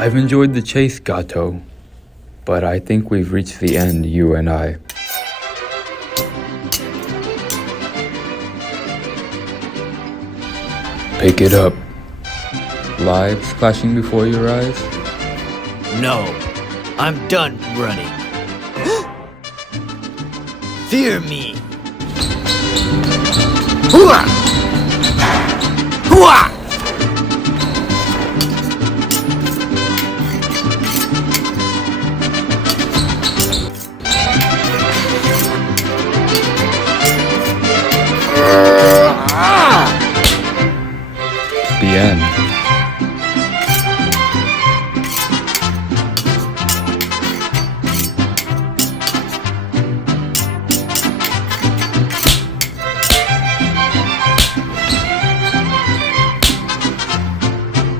I've enjoyed the chase, Gato, but I think we've reached the end, you and I. Pick it up. Lives flashing before your eyes? No, I'm done running. Fear me. Hooah! Hooah!